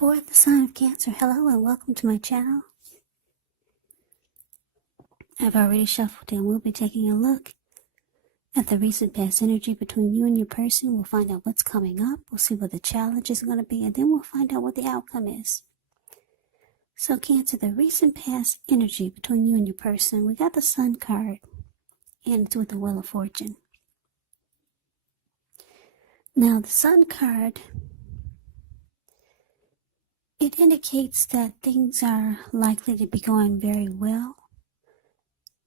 For the sign of Cancer, hello and welcome to my channel. I've already shuffled and we'll be taking a look at the recent past energy between you and your person. We'll find out what's coming up. We'll see what the challenge is going to be, and then we'll find out what the outcome is. So Cancer, the recent past energy between you and your person, we got the Sun card, and it's with the Wheel of Fortune. Now the Sun card, it indicates that things are likely to be going very well.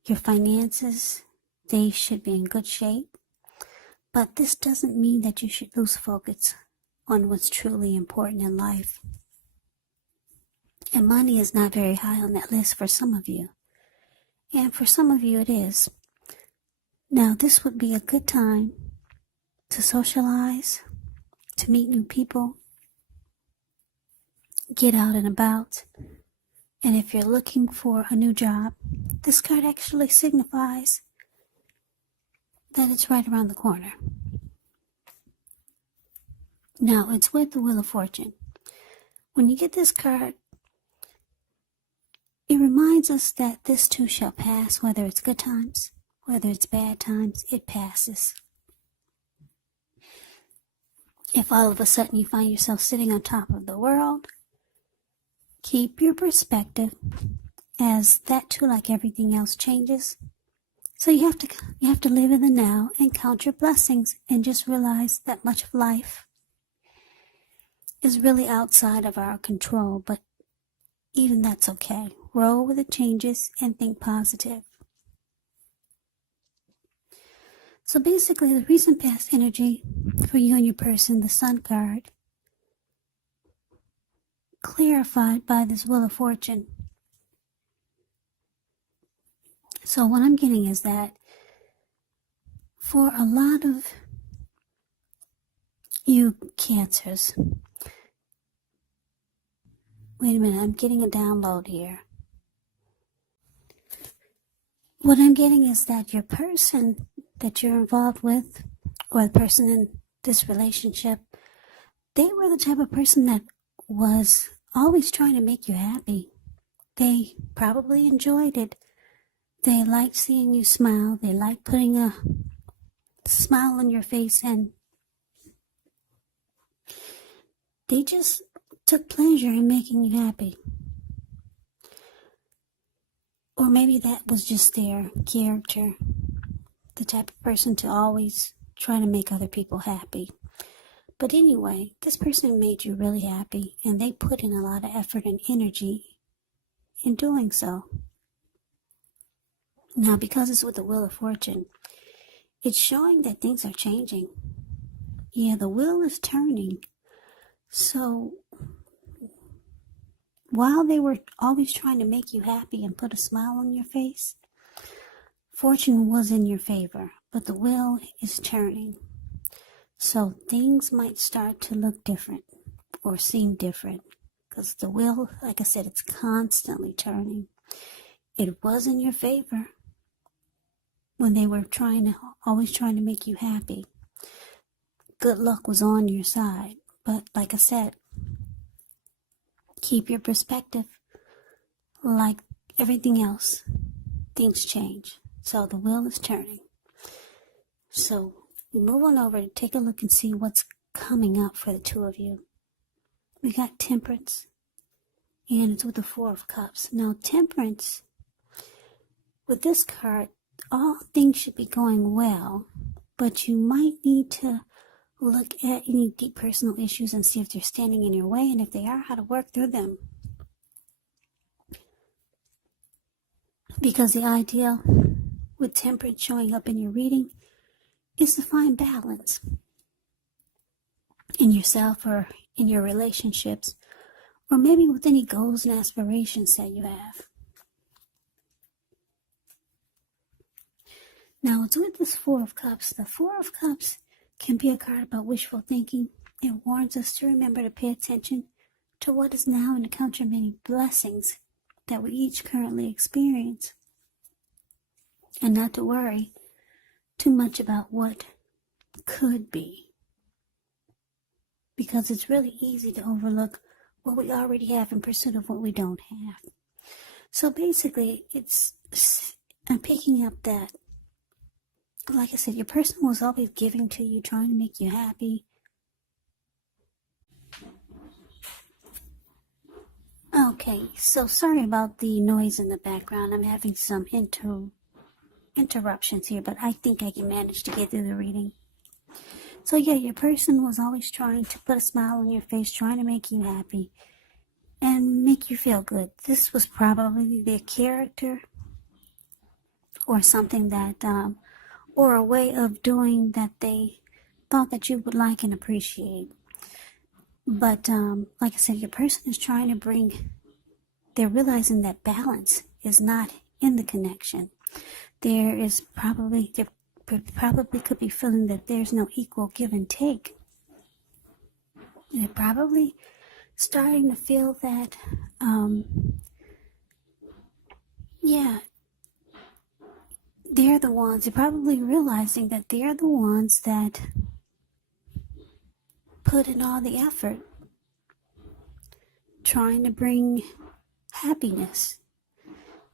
Your finances, they should be in good shape. But this doesn't mean that you should lose focus on what's truly important in life. And money is not very high on that list for some of you. And for some of you it is. Now this would be a good time to socialize, to meet new people, get out and about. And if you're looking for a new job, this card actually signifies that it's right around the corner. Now, it's with the Wheel of Fortune. When you get this card, it reminds us that this too shall pass, whether it's good times, whether it's bad times, it passes. If all of a sudden you find yourself sitting on top of the world, keep your perspective, as that too, like everything else, changes. So you have to live in the now and count your blessings and just realize that much of life is really outside of our control, but even that's okay. Roll with the changes and think positive. So basically, the recent past energy for you and your person, the Sun card, clarified by this Wheel of Fortune. So what I'm getting is that for a lot of you Cancers, wait a minute, I'm getting a download here. What I'm getting is that your person that you're involved with, or the person in this relationship, they were the type of person that was always trying to make you happy. They probably enjoyed it. They liked seeing you smile. They liked putting a smile on your face, and they just took pleasure in making you happy. Or maybe that was just their character, the type of person to always try to make other people happy. But anyway, this person made you really happy, and they put in a lot of effort and energy in doing so. Now, because it's with the Wheel of Fortune, it's showing that things are changing. Yeah, the wheel is turning. So, while they were always trying to make you happy and put a smile on your face, fortune was in your favor, but the wheel is turning. So things might start to look different or seem different, because the wheel, like I said, it's constantly turning. It was in your favor when they were always trying to make you happy. Good luck was on your side. But like I said, keep your perspective. Like everything else, things change. So the wheel is turning. So we move on over to take a look and see what's coming up for the two of you. We got Temperance, and it's with the Four of Cups. Now, Temperance, with this card, all things should be going well, but you might need to look at any deep personal issues and see if they're standing in your way, and if they are, how to work through them. Because the ideal with Temperance showing up in your reading is to find balance in yourself or in your relationships, or maybe with any goals and aspirations that you have. Now, it's with this Four of Cups. The Four of Cups can be a card about wishful thinking. It warns us to remember to pay attention to what is now and to count your many blessings that we each currently experience, and not to worry too much about what could be, because it's really easy to overlook what we already have in pursuit of what we don't have. So basically, I'm picking up that, like I said, your person was always giving to you, trying to make you happy. Okay, so sorry about the noise in the background. I'm having some interruptions here, but I think I can manage to get through the reading. So yeah, your person was always trying to put a smile on your face, trying to make you happy and make you feel good. This was probably their character or something that, or a way of doing that they thought that you would like and appreciate. But like I said, your person is trying to they're realizing that balance is not in the connection. They probably could be feeling that there's no equal give and take. They're probably starting to feel that, they're probably realizing that they're the ones that put in all the effort trying to bring happiness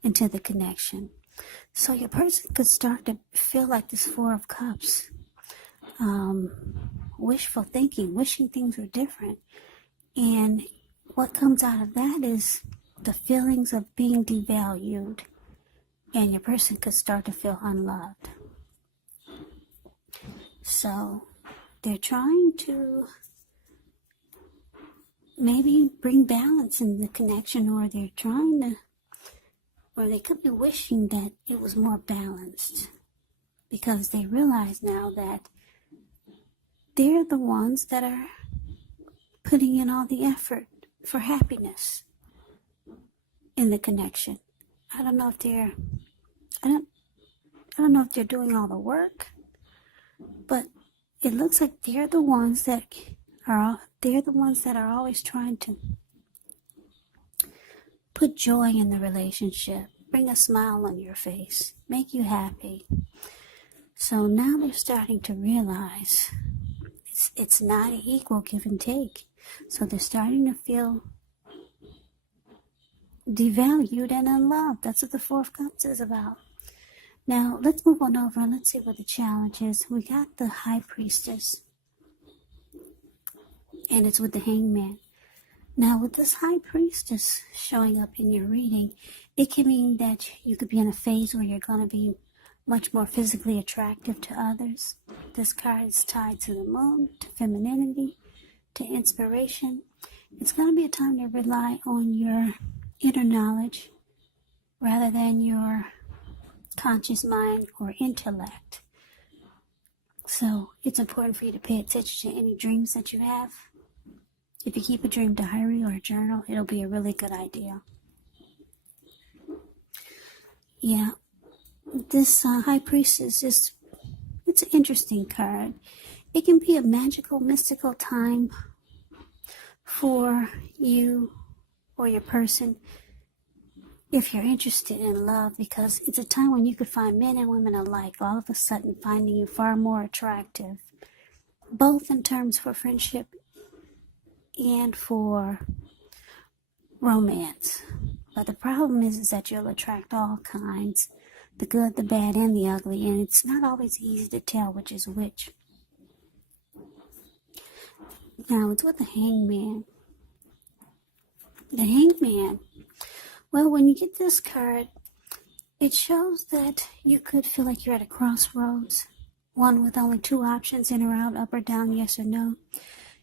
into the connection. So your person could start to feel like this Four of Cups, wishful thinking, wishing things were different. And what comes out of that is the feelings of being devalued, and your person could start to feel unloved. So they're trying to maybe bring balance in the connection, or they could be wishing that it was more balanced, because they realize now that they're the ones that are putting in all the effort for happiness in the connection. I don't know if they're doing all the work, but it looks like they're the ones that are always trying to put joy in the relationship, bring a smile on your face, make you happy. So now they're starting to realize it's not an equal give and take. So they're starting to feel devalued and unloved. That's what the Four of Cups is about. Now, let's move on over and let's see what the challenge is. We got the High Priestess, and it's with the Hangman. Now, with this High Priestess showing up in your reading, it can mean that you could be in a phase where you're going to be much more physically attractive to others. This card is tied to the moon, to femininity, to inspiration. It's going to be a time to rely on your inner knowledge rather than your conscious mind or intellect. So it's important for you to pay attention to any dreams that you have. If you keep a dream diary or a journal, it'll be a really good idea. Yeah, this High Priestess it's an interesting card. It can be a magical, mystical time for you or your person if you're interested in love, because it's a time when you could find men and women alike all of a sudden finding you far more attractive, both in terms for friendship and for romance. But the problem is that you'll attract all kinds, the good, the bad, and the ugly, and it's not always easy to tell which is which. Now, it's with the Hangman. The Hangman, well, when you get this card, it shows that you could feel like you're at a crossroads, one with only two options, in or out, up or down, yes or no.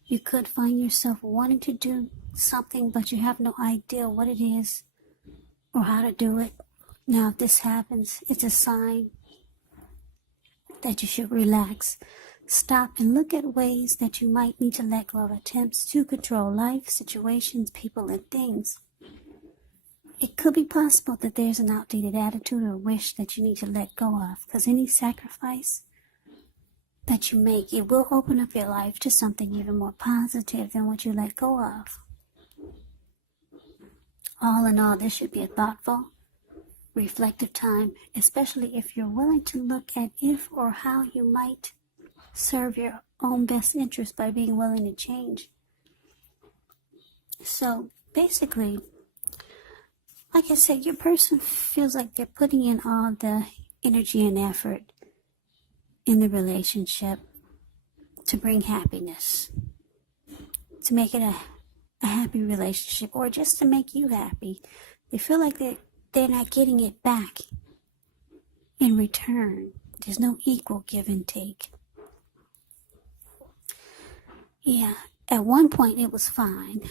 You could find yourself wanting to do something, but you have no idea what it is or how to do it. Now, if this happens, it's a sign that you should relax, stop, and look at ways that you might need to let go of attempts to control life, situations, people, and things. It could be possible that there's an outdated attitude or wish that you need to let go of, because any sacrifice that you make, it will open up your life to something even more positive than what you let go of. All in all, this should be a thoughtful, reflective time, especially if you're willing to look at if or how you might serve your own best interest by being willing to change. So basically, like I said, your person feels like they're putting in all the energy and effort in the relationship to bring happiness, to make it a happy relationship, or just to make you happy. They feel like they're not getting it back in return. There's no equal give and take. Yeah, at one point it was fine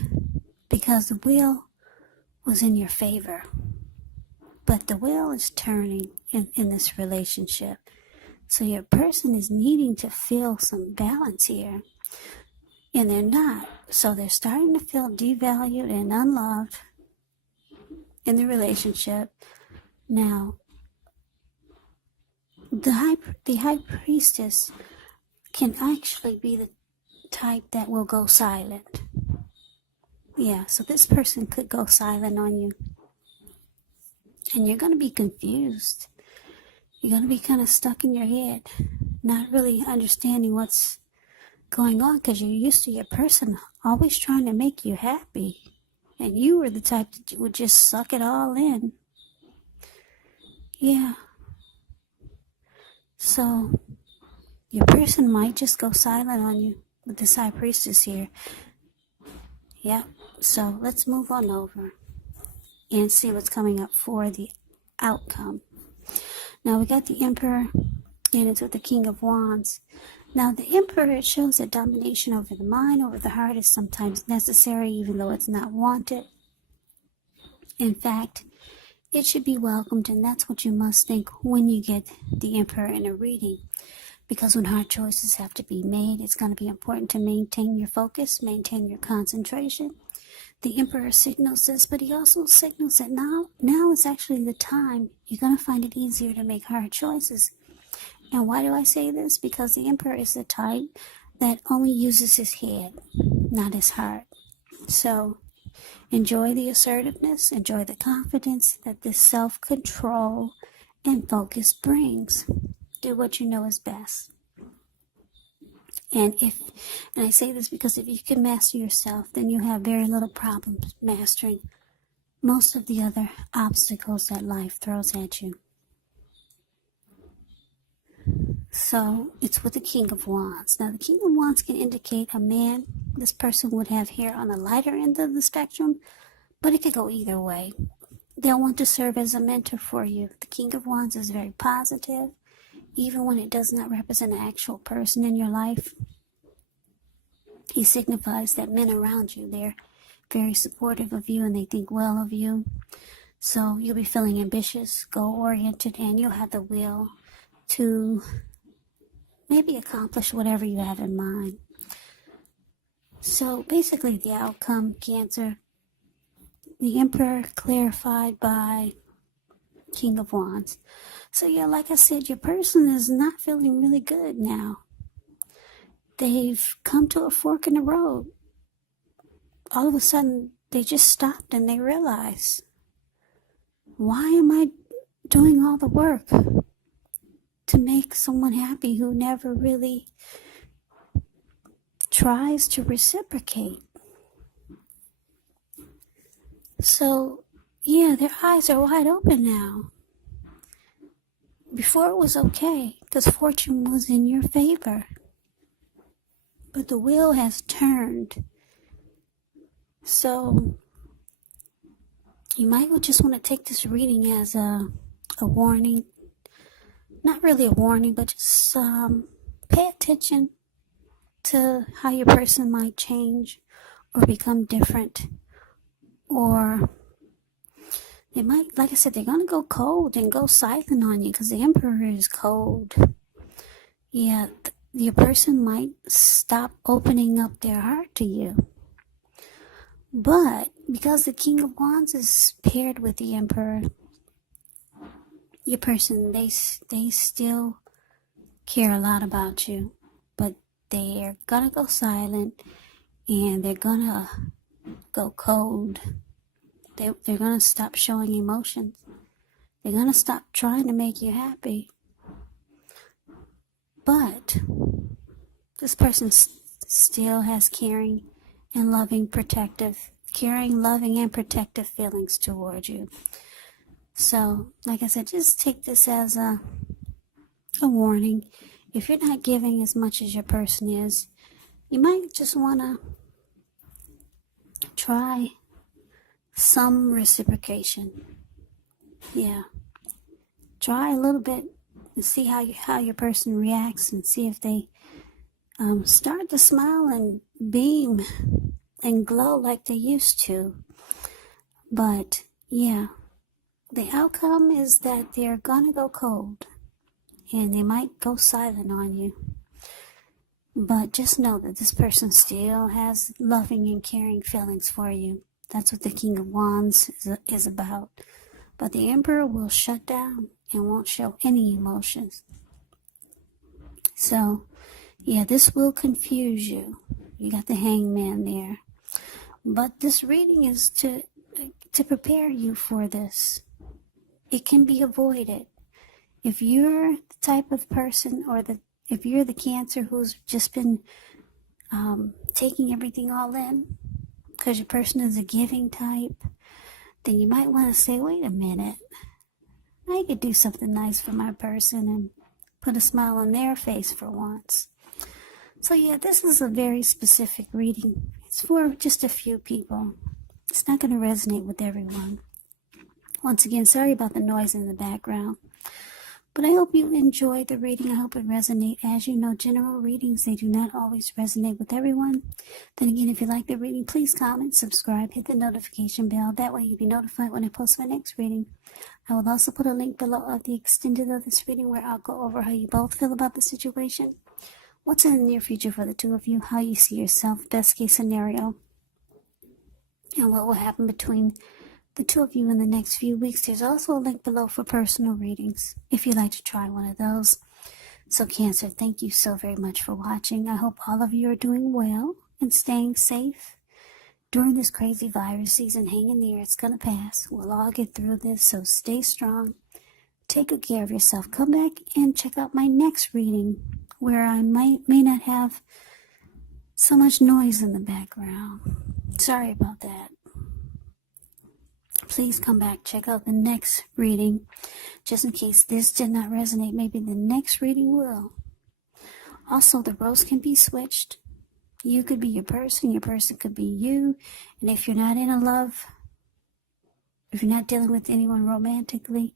because the wheel was in your favor. But the wheel is turning in this relationship. So your person is needing to feel some balance here. And they're not. So they're starting to feel devalued and unloved in the relationship. Now, the high priestess can actually be the type that will go silent. Yeah, so this person could go silent on you. And you're going to be confused. You're going to be kind of stuck in your head, not really understanding what's going on because you're used to your person always trying to make you happy. And you were the type that would just suck it all in. Yeah. So your person might just go silent on you with this high priestess here. Yeah. So let's move on over and see what's coming up for the outcome. Now we got the Emperor, and it's with the King of Wands. Now the Emperor, it shows that domination over the mind, over the heart is sometimes necessary, even though it's not wanted. In fact, it should be welcomed, and that's what you must think when you get the Emperor in a reading. Because when hard choices have to be made, it's going to be important to maintain your focus, maintain your concentration. The Emperor signals this, but he also signals that now is actually the time you're going to find it easier to make hard choices. And why do I say this? Because the Emperor is the type that only uses his head, not his heart. So enjoy the assertiveness, enjoy the confidence that this self-control and focus brings. Do what you know is best. And I say this because if you can master yourself, then you have very little problems mastering most of the other obstacles that life throws at you. So it's with the King of Wands. Now the King of Wands can indicate a man. This person would have hair on the lighter end of the spectrum, but it could go either way. They'll want to serve as a mentor for you. The King of Wands is very positive, even when it does not represent an actual person in your life. He signifies that men around you, they're very supportive of you and they think well of you. So you'll be feeling ambitious, goal-oriented, and you'll have the will to maybe accomplish whatever you have in mind. So basically the outcome, Cancer, the Emperor clarified by King of Wands. So yeah, like I said, your person is not feeling really good now. They've come to a fork in the road. All of a sudden, they just stopped and they realize, why am I doing all the work to make someone happy who never really tries to reciprocate? So, yeah, their eyes are wide open now. Before it was okay, because fortune was in your favor. But the wheel has turned. So, you might just want to take this reading as a warning. Not really a warning, but just pay attention to how your person might change or become different. Or they might, like I said, they're going to go cold and go silent on you because the Emperor is cold. Yeah, your person might stop opening up their heart to you. But because the King of Wands is paired with the Emperor, your person, they still care a lot about you. But they're going to go silent and they're going to go cold. They're going to stop showing emotions. They're going to stop trying to make you happy. But this person still has caring and loving, protective caring, loving, and protective feelings toward you. So, like I said, just take this as a warning. If you're not giving as much as your person is, you might just want to try some reciprocation. Yeah. Try a little bit and see how your person reacts, and see if they start to smile and beam and glow like they used to. But yeah, the outcome is that they're gonna go cold and they might go silent on you. But just know that this person still has loving and caring feelings for you. That's what the King of Wands is about. But the Emperor will shut down and won't show any emotions. So, yeah, this will confuse you. You got the Hangman there. But this reading is to prepare you for this. It can be avoided. If you're the type of person, or if you're the Cancer who's just been taking everything all in, because your person is a giving type, then you might want to say, wait a minute, I could do something nice for my person and put a smile on their face for once. So yeah, this is a very specific reading. It's for just a few people. It's not going to resonate with everyone. Once again, sorry about the noise in the background. But I hope you enjoyed the reading. I hope it resonates. As you know, general readings, they do not always resonate with everyone. Then again, if you like the reading, please comment, subscribe, hit the notification bell. That way you'll be notified when I post my next reading. I will also put a link below of the extended of this reading, where I'll go over how you both feel about the situation, what's in the near future for the two of you, how you see yourself, best case scenario, and what will happen between the two of you in the next few weeks. There's also a link below for personal readings if you'd like to try one of those. So Cancer, thank you so very much for watching. I hope all of you are doing well and staying safe during this crazy virus season. Hang in there. It's going to pass. We'll all get through this. So stay strong. Take good care of yourself. Come back and check out my next reading, where I may not have so much noise in the background. Sorry about that. Please come back, check out the next reading. Just in case this did not resonate, maybe the next reading will. Also, the roles can be switched. You could be your person could be you. And if you're not in a love, if you're not dealing with anyone romantically,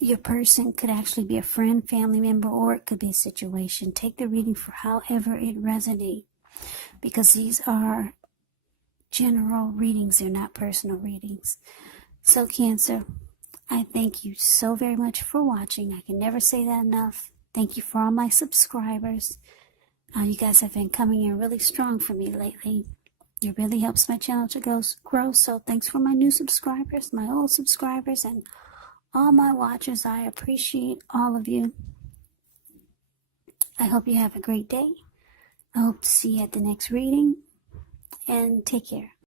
your person could actually be a friend, family member, or it could be a situation. Take the reading for however it resonates, because these are general readings, they're not personal readings. So Cancer, I thank you so very much for watching. I can never say that enough. Thank you for all my subscribers. You guys have been coming in really strong for me lately. It really helps my channel to grow. So thanks for my new subscribers, my old subscribers, and all my watchers. I appreciate all of you. I hope you have a great day. I hope to see you at the next reading. And take care.